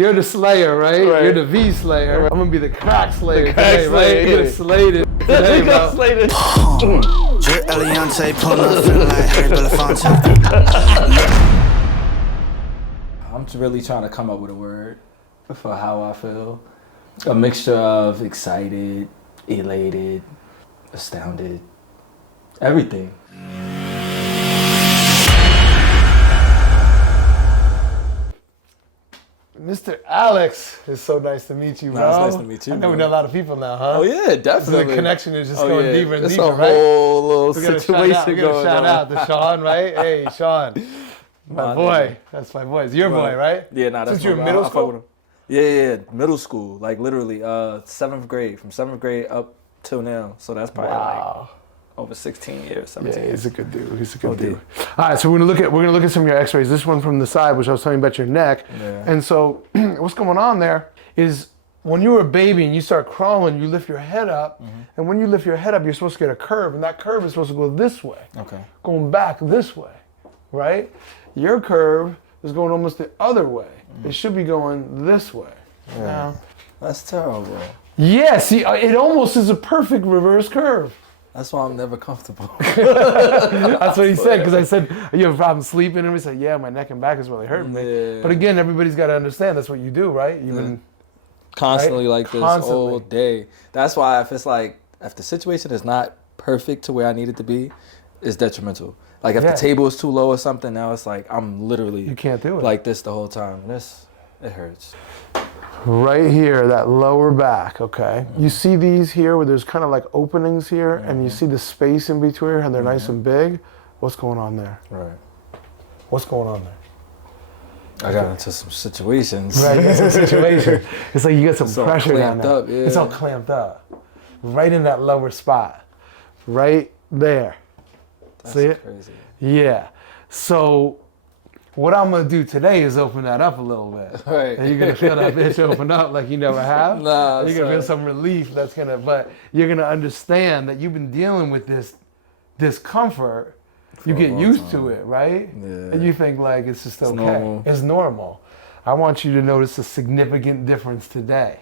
You're the Slayer, right? You're the V Slayer. Right. I'm gonna be the Crack Slayer today, right? You're gonna slay it today, bro. Drip Eliante pulling up feeling like Harry Belafonte. I'm really trying to come up with a word for how I feel. A mixture of excited, elated, astounded, everything. Mr. Alex, it's so nice to meet you, bro. No, it's nice to meet you, I know bro. we know a lot of people now, huh? Oh yeah, definitely. The connection is just going deeper and it's deeper, a right? whole little We gotta situation going on. shout out to Sean, right? Hey, Sean, my boy. That's my boy. It's your boy, right? Yeah, nah, that's Since you're in boy. middle I fuck school? with him. Yeah, middle school, like literally 7th grade, from 7th grade up till now. So that's probably like over 16 years, 17 years. He's a good dude. He's a good dude. All right, so we're gonna look at some of your X-rays. This one from the side, which I was telling you about your neck. Yeah. And so, what's going on there is when you were a baby and you start crawling, you lift your head up, and when you lift your head up, you're supposed to get a curve, and that curve is supposed to go this way. Okay. Going back this way, right? Your curve is going almost the other way. It should be going this way. Yeah. Now, That's terrible. yeah, see, it almost is a perfect reverse curve. That's why I'm never comfortable. That's what he said, because I said, you have a problem sleeping? And he said, yeah, my neck and back is really hurting me. Yeah. But again, everybody's got to understand that's what you do, right? You've been Constantly right? like this Constantly. all day. That's why if it's like, if the situation is not perfect to where I need it to be, it's detrimental. Like if the table is too low or something, now it's like I'm literally You can't do it. like this the whole time. And it hurts. Right here, that lower back, okay? You see these here where there's kind of like openings here, and you see the space in between, and they're nice and big. What's going on there? Right. What's going on there? I got into some situations. Right, you got some situation. It's like you got some It's all pressure down clamped there. up, yeah. It's all clamped up. Right in that lower spot. Right there. That's See it? crazy. Yeah. So what I'm gonna do today is open that up a little bit. Right. And you're gonna feel that bitch open up like you never have. Nah, and you're gonna feel some relief but you're gonna understand that you've been dealing with this discomfort. You get used to it, right? Yeah. And you think like it's just okay. normal. It's normal. I want you to notice a significant difference today.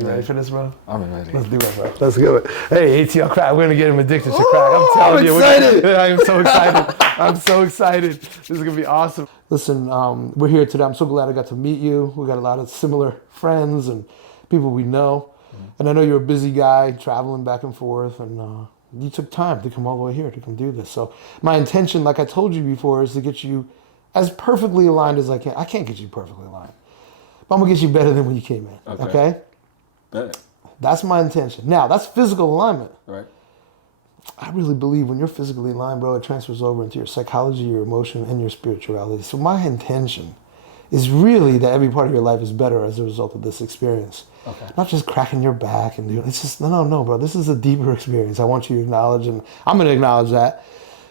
You ready for this, bro? I'm ready. Let's do it, bro. Let's do it. Hey, Atl Cracks, we're gonna get him addicted to crack. I'm telling you. excited. I am so excited. I'm so excited. This is gonna be awesome. Listen, we're here today. I'm so glad I got to meet you. We got a lot of similar friends and people we know. And I know you're a busy guy, traveling back and forth, and you took time to come all the way here to come do this. So my intention, like I told you before, is to get you as perfectly aligned as I can. I can't get you perfectly aligned, but I'm gonna get you better than when you came in. Okay? Better. That's my intention. Now, that's physical alignment. Right. I really believe when you're physically aligned, bro, it transfers over into your psychology, your emotion, and your spirituality. So my intention is really that every part of your life is better as a result of this experience. Okay. Not just cracking your back and doing it's just no, bro. This is a deeper experience. I want you to acknowledge, and I'm gonna acknowledge that.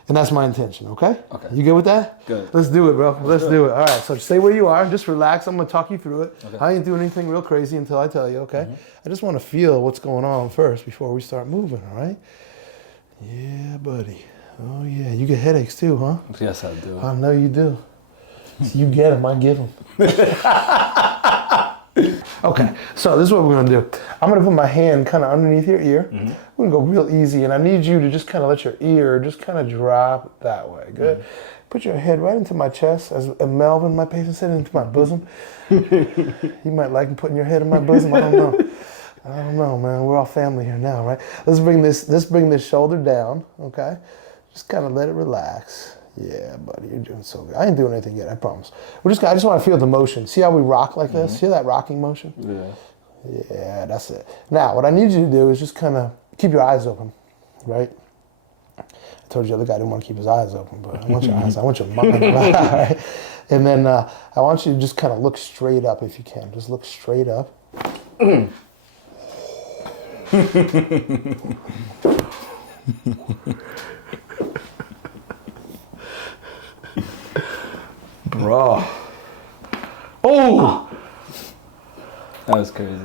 And that's my intention, okay? Okay. You good with that? Good. Let's do it, bro. Let's do it. All right, so stay where you are. Just relax. I'm going to talk you through it. Okay. I ain't doing anything real crazy until I tell you, okay? I just want to feel what's going on first before we start moving, all right? Yeah, buddy. Oh, yeah. You get headaches too, huh? Yes, I do. I know you do. You get them, I give them. Okay, so this is what we're gonna do. I'm gonna put my hand kind of underneath your ear. We're gonna go real easy, and I need you to just kind of let your ear just kind of drop that way. Good. Put your head right into my chest, as Melvin, my patient, said, into my bosom. You might like putting your head in my bosom. I don't know. I don't know, man. We're all family here now, right? Let's bring this shoulder down. Okay. Just kind of let it relax. Yeah, buddy, you're doing so good. I ain't doing anything yet, I promise. I just want to feel the motion. See how we rock like this? See that rocking motion? Yeah. Yeah, that's it. Now, what I need you to do is just kind of keep your eyes open, right? I told you the other guy didn't want to keep his eyes open, but I want your eyes, I want your mind, right? And then I want you to just kind of look straight up if you can. Just look straight up. Bro. Oh! That was crazy.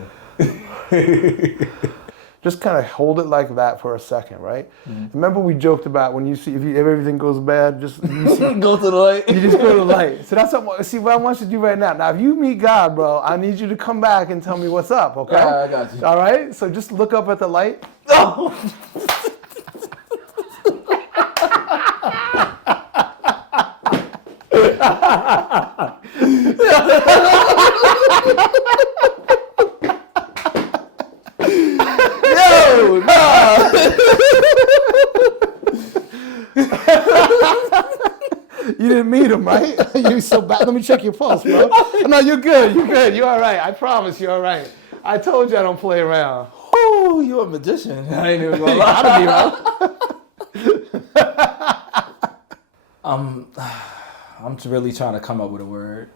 Just kind of hold it like that for a second, right? Remember we joked about when if everything goes bad, just Go to the light. you just go to the light. So that's what I want you to do right now. Now, if you meet God, bro, I need you to come back and tell me what's up, okay? I got you. All right? So just look up at the light. Oh. Yo, nah. You didn't meet him, right? You so bad. Let me check your pulse, bro. No, you're good. You're good. You're all right. I promise you're all right. I told you I don't play around. Oh, you a magician. I ain't even gonna lie. I'm really trying to come up with a word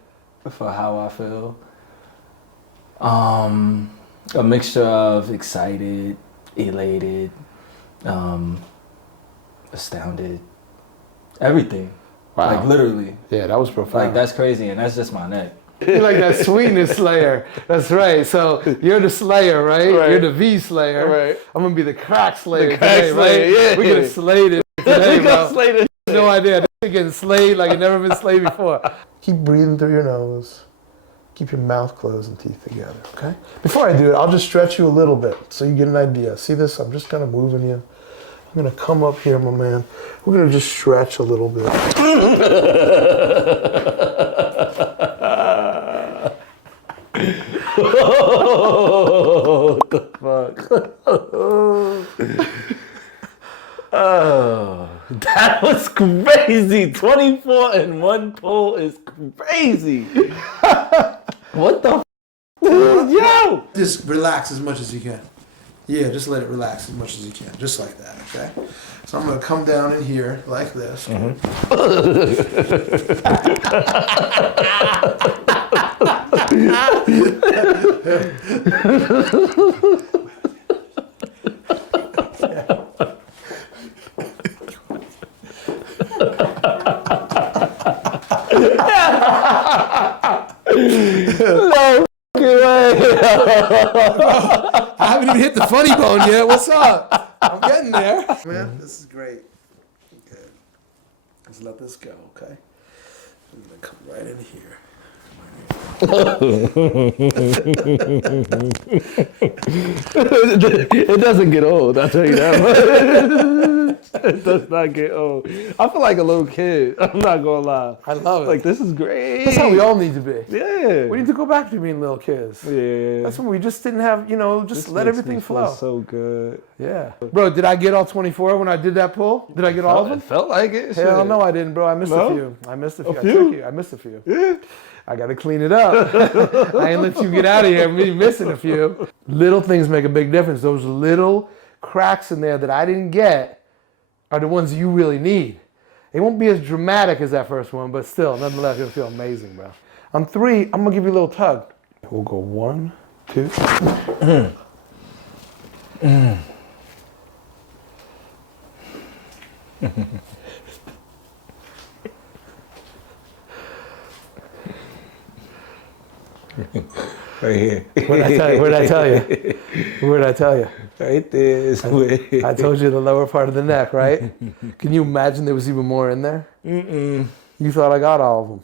for how I feel. A mixture of excited, elated, astounded, everything. Wow. Like literally. Yeah, that was profound. Like that's crazy, and that's just my neck. You're like that sweetness slayer. That's right. So you're the slayer, right? You're the V slayer. Right. I'm gonna be the crack slayer The crack today, slayer, right? yeah. We're gonna slay this today, bro. Slay this. No idea. This shit getting slayed like it never been slayed before. Keep breathing through your nose. Keep your mouth closed and teeth together, okay? Before I do it, I'll just stretch you a little bit so you get an idea. See this? I'm just kind of moving you. I'm gonna come up here, my man. We're gonna just stretch a little bit. What the fuck? Oh, that was crazy. 24 in one pull is crazy. What the yo? Just relax as much as you can. Yeah, just let it relax as much as you can. Just like that, okay? So I'm gonna come down in here like this. No way. I haven't even hit the funny bone yet. What's up? I'm getting there. Man, this is great. Good. Let's let this go, okay? I'm gonna come right in here. It doesn't get old, I'll tell you that. It does not get old. I feel like a little kid. I'm not gonna lie. I love it. Like, this is great. That's how we all need to be. Yeah. We need to go back to being little kids. Yeah. That's when we just didn't have, just This let makes everything me feel flow. so good. Yeah. Bro, did I get all 24 when I did that pull? Did I get all of them? It felt like it. Hell Shit. no, I didn't, bro. I missed No? a few. I missed a few. few? I missed a few. Yeah. I got to clean it up. I ain't let you get out of here me missing a few. Little things make a big difference. Those little cracks in there that I didn't get are the ones you really need. It won't be as dramatic as that first one, but still, nonetheless, it'll feel amazing, bro. On 3, I'm going to give you a little tug. We'll go 1, 2. Right here. What did I tell you? What did I tell you? Right there is where. I told you the lower part of the neck, right? Can you imagine there was even more in there? Mm-mm. You thought I got all of them.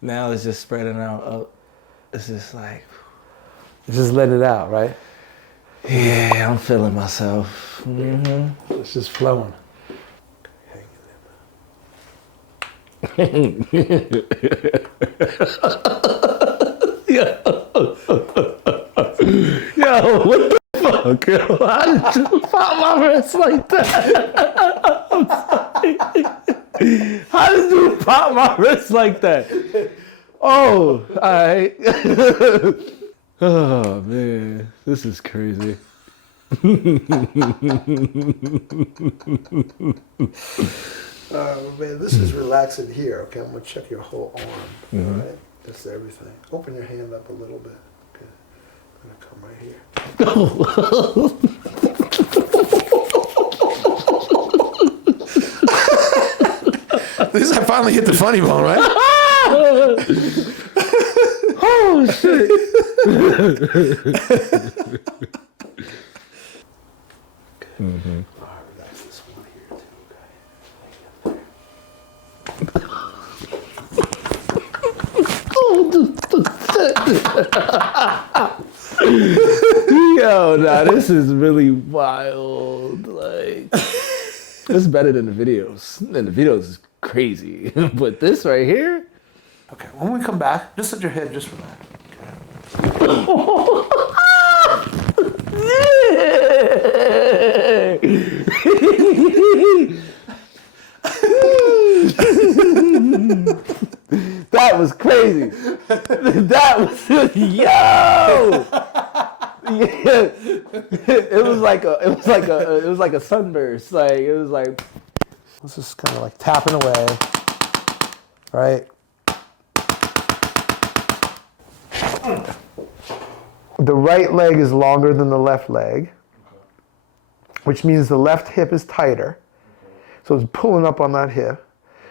Now it's just spreading out up. It's just like. Just let it out, right? Yeah, I'm feeling myself. Mm-hmm. It's just flowing. Yo, what the fuck? Yo, how did you pop my wrist like that? I'm sorry. How did you pop my wrist like that? Oh, all right. Oh, man. This is crazy. Man, this is relaxing here, okay? I'm gonna check your whole arm, all right? That's everything. Open your hand up a little bit, okay? I'm gonna come right here. This I finally hit the funny bone, right? Oh, shit. Yo, nah, this is really wild. Like, it's better than the videos. And the videos is crazy. But this right here? Okay, when we come back, just let your head just relax. That was crazy. That was yo. Yeah. It was like a sunburst. Like it was like. This is kind of like tapping away, right? The right leg is longer than the left leg, which means the left hip is tighter. So it's pulling up on that hip.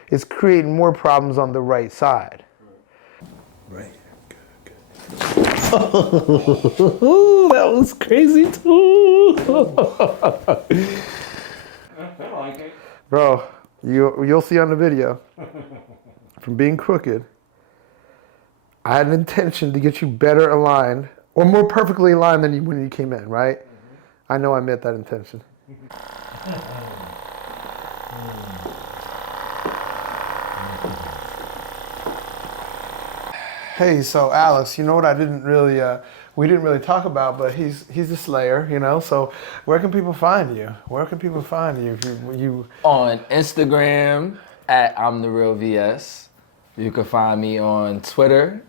It's creating more problems on the right side. Right. Good. Oh, that was crazy too. Bro, you'll see on the video, from being crooked, I had an intention to get you better aligned, or more perfectly aligned than when you came in, right? I know I met that intention. Hey, so Alex, you know what we didn't really talk about, but he's the Slayer, you know. So where can people find you? Where can people find you? If you On Instagram at I'm the Real VS. You can find me on Twitter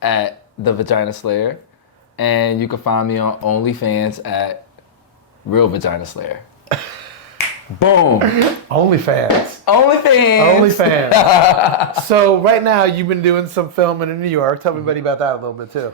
at the Vagina Slayer, and you can find me on OnlyFans at Real Vagina Slayer. Boom. OnlyFans. OnlyFans. So right now you've been doing some filming in New York. Tell everybody about that a little bit too.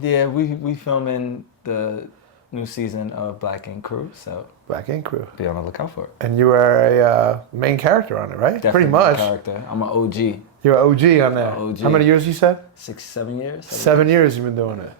Yeah, we filming the new season of Black Ink Crew, so Black Ink Crew. be on the lookout for it. And you are a main character on it, right? Definitely Pretty much. Character. I'm an OG. You're an OG on there. OG. How many years you said? 7 years. 7 years you've been doing it.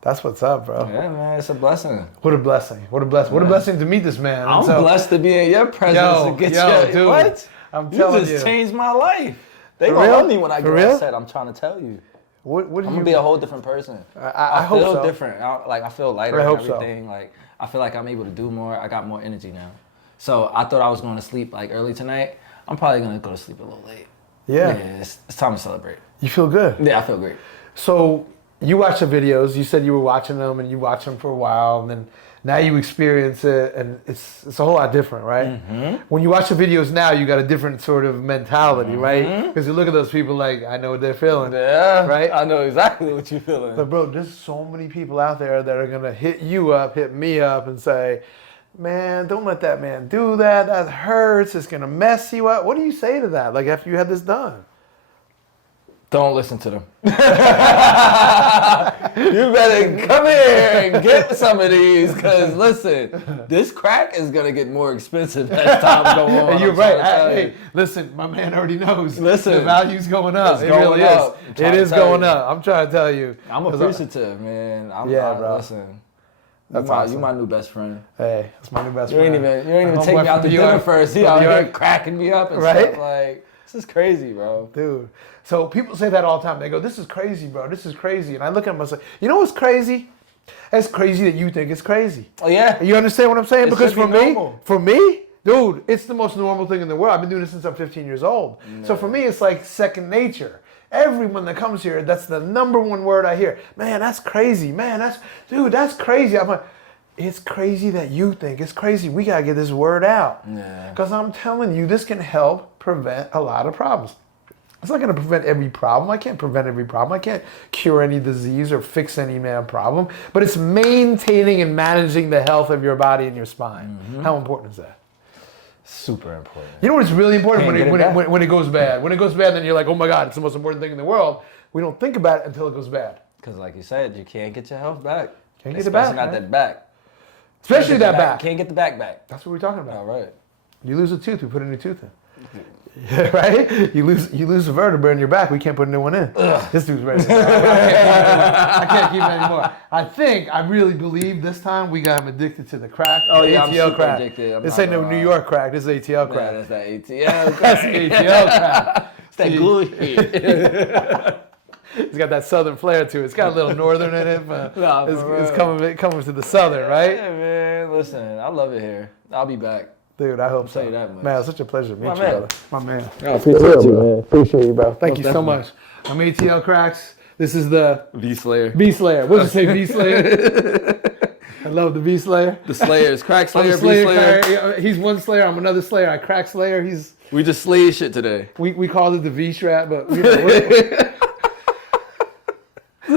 That's what's up, bro. Yeah, man, it's a blessing. What a blessing. What a blessing. What a blessing to meet this man. And I'm blessed to be in your presence and get your... dude, What? I'm telling you just changed my life. They For gonna real? love me when I For get real? on set. I'm trying to tell you. What do I'm you... gonna be a whole different person. I hope feel so. different. I feel lighter I and hope so. everything. Like I feel like I'm able to do more. I got more energy now. So I thought I was going to sleep like early tonight. I'm probably gonna go to sleep a little late. Yeah. It's time to celebrate. You feel good. Yeah, I feel great. So you watch the videos. You said you were watching them, and you watched them for a while, and then now you experience it, and it's a whole lot different, right? Mm-hmm. When you watch the videos now, you got a different sort of mentality, right? Because you look at those people like, I know what they're feeling. Yeah, right? I know exactly what you're feeling. But bro, there's so many people out there that are gonna hit you up, hit me up, and say, man, don't let that man do that. That hurts. It's gonna mess you up. What do you say to that? Like after you had this done? Don't listen to them. You better come here and get some of these, because listen, this crack is going to get more expensive as time goes on. And you're right. Hey, listen, my man already knows. Listen, the value's going up. It really up. is. It is going up. I'm trying to tell you. I'm appreciative, man. Bro. Listen. That's awesome. You my new best friend. Hey, that's my new best You friend. ain't even take me out to dinner first. He out here cracking me up and right? stuff. Like, this is crazy, bro. Dude. So people say that all the time. They go, this is crazy, bro. This is crazy. And I look at them and say, you know what's crazy? It's crazy that you think it's crazy. Oh, yeah. You understand what I'm saying? Because for normal. me, dude, it's the most normal thing in the world. I've been doing this since I'm 15 years old. No. So for me, it's like second nature. Everyone that comes here, that's the number one word I hear. Man, that's crazy. Man, that's crazy. I'm like, it's crazy that you think it's crazy. We got to get this word out. Because I'm telling you, this can help prevent a lot of problems. It's not going to prevent every problem. I can't prevent every problem. I can't cure any disease or fix any problem. But it's maintaining and managing the health of your body and your spine. Mm-hmm. How important is that? Super important. You know what's really important? When it goes bad. When it goes bad, then you're like, oh my God, it's the most important thing in the world. We don't think about it until it goes bad. Because like you said, you can't get your health back. Can't get it back. Especially not that back. Especially that back. Can't get the back back. That's what we're talking about. All right. You lose a tooth, we put a new tooth in. Yeah, right? You lose a vertebra in your back, we can't put a new one in. Ugh. This dude's ready. I can't keep it anymore. I really believe this time we got him addicted to the crack. Oh yeah, ATL I'm crack. addicted. This ain't no New York crack, this is ATL crack. Yeah, that's that ATL crack. That's ATL crack. It's that good shit. It's got that southern flair to it. It's got a little northern in it, but Nah, it's coming to the southern, right? Yeah, man. Listen, I love it here. I'll be back. Dude, I hope so. Tell you that much. Man, it's such a pleasure to meet you, man. brother. My man. I appreciate you, man. Appreciate you, bro. Thank you so definitely. much. I'm Atl Cracks. This is the V Slayer. V Slayer. What'd you say, V Slayer? I love the V Slayer. The Slayers. Crack I'm Slayer, a V Slayer. Slayer. He's one Slayer. I'm another Slayer. I crack Slayer. We just slayed shit today. We called it the V strap, but you know,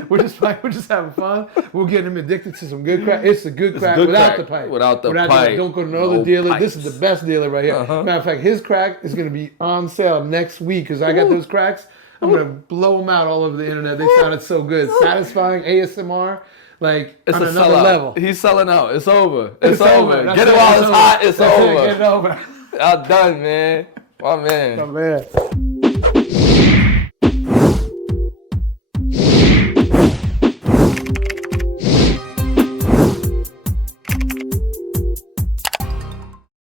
we're just having fun. We'll get him addicted to some good crack. It's a good crack good without crack. the pipe. Without the pipe. Don't go to another No dealer. pipes. This is the best dealer right here. Matter of fact, his crack is going to be on sale next week because I got those cracks. I'm going to blow them out all over the internet. They sounded so good. Satisfying ASMR. Like, It's on a another sellout. level. He's selling out. It's over. It's over. That's Get it it. while it's hot. It's That's it. over. Get it over. I'm done, man. My man. Oh, man.